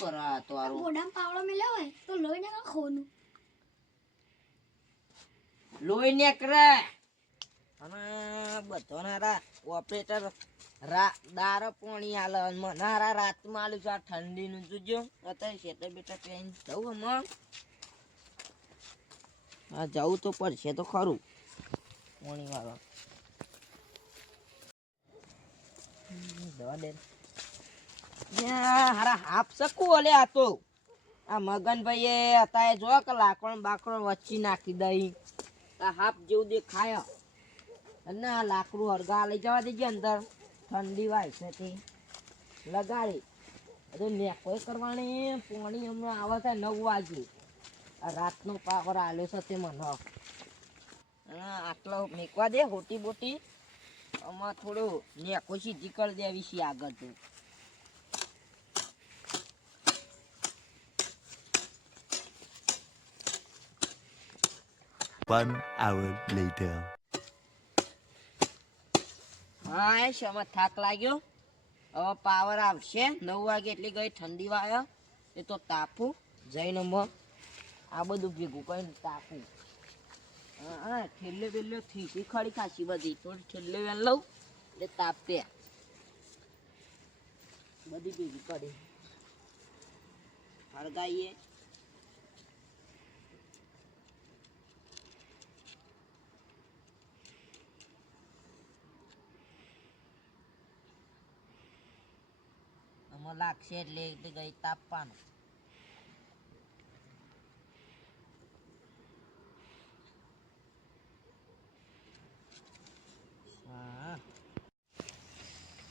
કરા તો આરો ગોડામ પાવડો મેલ્યો હોય તો લોહી ના ખોનું લોહી ને કરે અને બધાના ઓપરેટર દાર પાણી આલે મનારા રાતમાં આલું છે ઠંડી નું જોજો અત્યારે શેટર બેટર પહેરીને જવું હમણાં હા જવું તો પડશે તો ખરું પાણી વાળો દવા દે હારા હાફ શકું ઓલે આ તો આ મગનભાઈ એ અત્યારે જો કે લાકડો બાકડો વચ્ચે નાખી દઈ આ હાફ જેવું દેખાય અને આ લાકડું હરગા લઈ જવા દેજે અંદર ઠંડી વાય છે તે લગાડી અરે મેકોય કરવાની પાણી હમણાં આવે છે 9 વાગે આ રાતનો પાવર આલ્યો છે તે મને આટલો મેકવા દે હોટી બોટી આમાં થોડું મેકો સીધી કરી દેવી છે આગળ તો 1 hour later. હા શેમાં થાક લાગ્યો હવે પાવર આવશે 9 વાગે એટલે ગઈ ઠંડી વાય એ તો તાપું જઈને આ બધું ભેગું કરીને તાપું હા ઠેલે વેલે થી ખડી ખાસી બધી થોડી ઠેલે વેલ લઉં એટલે તાપે બધી ભેગી કરી હળગાઈએ લાગશે એટલે ગઈ તાપવાનું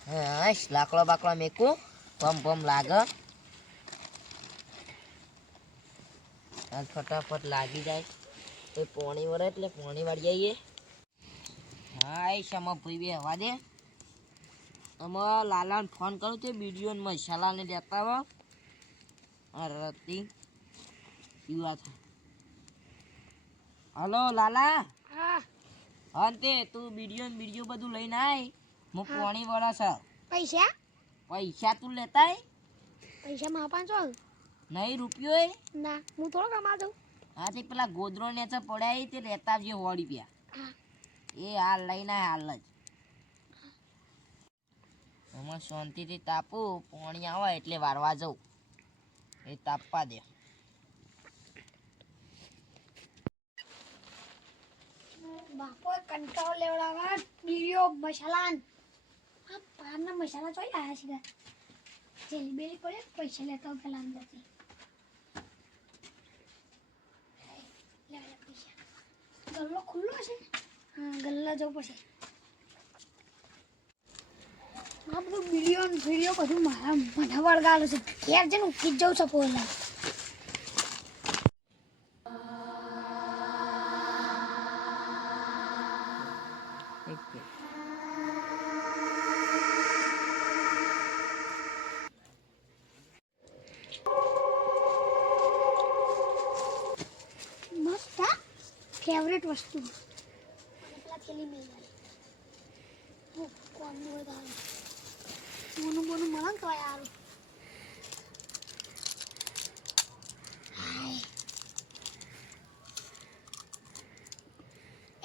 હા લાકડો બાકડો મેકું પમ લાગે ફટાફટ લાગી જાય તો પોણી વળે એટલે પોણી વાળી જઈએ હા આમાં ભાઈ બે હવા દે આમાં લાલાને ફોન કરું તે વિડીયો મસાલાને દેતા હો રતી પીવા હલો લાલા હા તે તું વિડીયો બધું લઈને આય હું પોણી વળે છે પૈસા તું લેતા પૈસા માં 500 નહીં રૂપિયો ના હું થોડો કમા દઉં હા તે પેલા ગોદરો ને પડ્યા તે લેતા આવજે 100 રૂપિયા એ હાલ લઈને હાલ જ એમાં શાંતિથી તાપું પાણી આવે એટલે વારવા જવું એ તાપવા દે બાપો કંટાળો લેવડાવા બીડીઓ મસાલા આ પારના મસાલા ચોઈ આયા સીધા જેલી બેલી પડે પૈસા લેતા હું પેલા અંદરથી લે પૈસા ગલ્લો ખુલ્લો છે હા ગલ્લા જવું પડશે આ બધું વિડીયો બધું મારા મને વળગાડું છે ઘેર જઈને ઉકી જ જવું છે પોલા મસ્ત ફેવરેટ વસ્તુ પેલા થેલી મેળ કોનું વધારે મોનું મળે તો યાર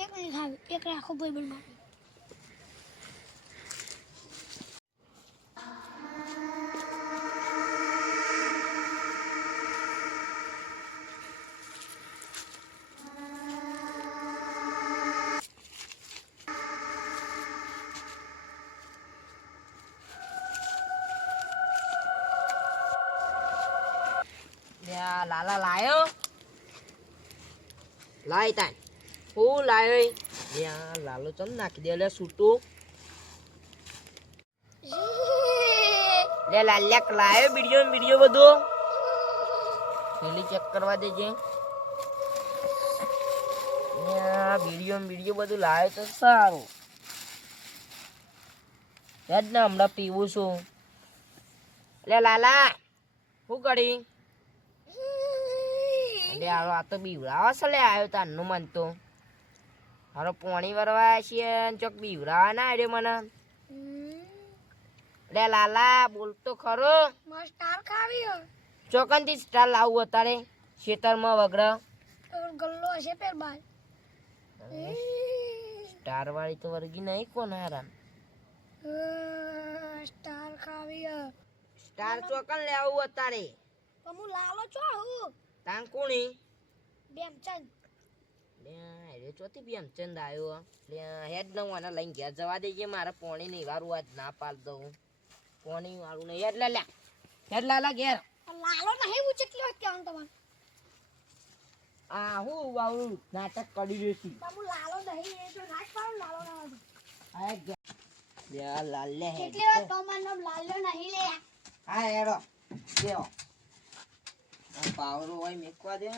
એક નહીં ખાવી એક રાખો ભાઈ બન માટે લાલા લાયો લાય તાન હું લાયો યા લાલો ચમ નાખી દે લે સૂટું લે લાલ્યા લાયો વિડીયો બધું પેલી ચેક કરવા દેજે યા વિડીયો બધું લાયો તો સારું યાદ ને હમણાં પીવું છું લે લાલા શું કરી આ તો બીવરાવા છે લે આવ્યો તારનું મન તો હારો પોણી વરવા છીએ ચોક બીવરાવા ના આવ્યો મને લે લાલા બોલતો ખરો મસ્ત તાર ખાવી ચોકનથી સ્ટાર લાવવું અત્યારે ખેતરમાં વગર ગલ્લો હશે પેર બાર સ્ટાર વાળી તો વર્ગી નહીં કોણ હેરાન સ્ટાર ખાવી સ્ટાર ચોકન લેવું અત્યારે પણ હું લાલો છો હું તાન કોણી બેમચંદ લે ચોથી બેમ ચંદ આવ્યો લે હેડ ન મને લઈને ઘેર જવા દેજે મારે પોણી નહીં વારું આજ ના પાડ દઉં પોણી વાળું નહીં હેડ લા ઘેર લાલો નહીં ઉચકલ્યો કેવું તમારે આ હું વાળું નાટક કરી દેસી પણ હું લાલો નહીં એ તો નાચ પાડું લાલો ના વાળું આ ઘેર લે લાલ લે હેડ કેટલી વાર તો મારો નામ લાલો નહીં લે હા હેડો દેવો પાવરો હોય મેકવા દે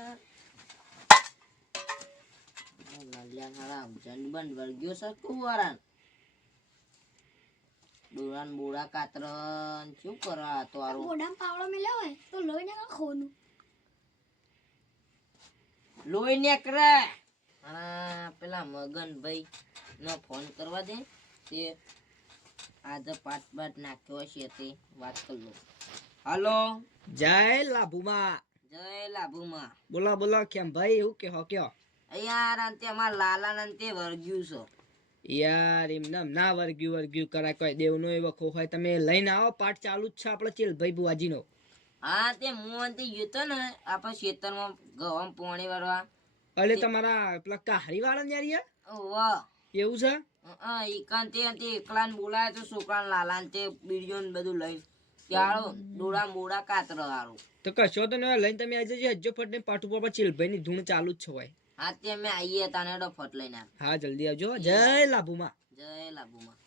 લાલ્યા હારા જનબન વર્ગ્યો સરખું વારાન ડોરાન બોડા કાતરન શું કરા તો આરો મોઢામાં પાવડો મિલ્યો હોય તો લોહીને કા ખોનું લોહી નીકળે આ પેલા મગનભાઈ નો ફોન કરવા દે તે આજે પાટ નાખ્યો હશે તે વાત કર લો હાલો જય લાભુમાં જય લાભુમાં બોલો બોલો કેમ ભાઈ એવું કે હો કયો યાર અંતે અમાર લાલા અંતે વર્ગ્યું છો યાર એમને ના વર્ગ્યું કરાય કોઈ દેવનો એ વખો હોય તમે લઈને આવો પાઠ ચાલુ જ છે આપણે ચેલભાઈ બુવાજીનો હા તે હું અંતે ગયો તો ને આપણે ખેતરમાં ગવામ પોણી વાળવા અલે તમારા પેલા કાહરી વાળા ને યાર વાહ એવું છે ઈકાન તે એકલાને બોલાય તો છોકરાને લાલા ને તે બીડીઓ ને બધું લઈને ત્યારો ડોળા મોડા કાતર હારું તો કશો તો ને લઈને તમે આજે જે હજ્જો ફટ ને પાઠ ઉપર ચેલભાઈ ની ધૂણ ચાલુ જ છે હોય હા તે અમે આવીએ તાને ફટ લઈને હા જલ્દી આવજો જય લાભુમાં જય લાભુમાં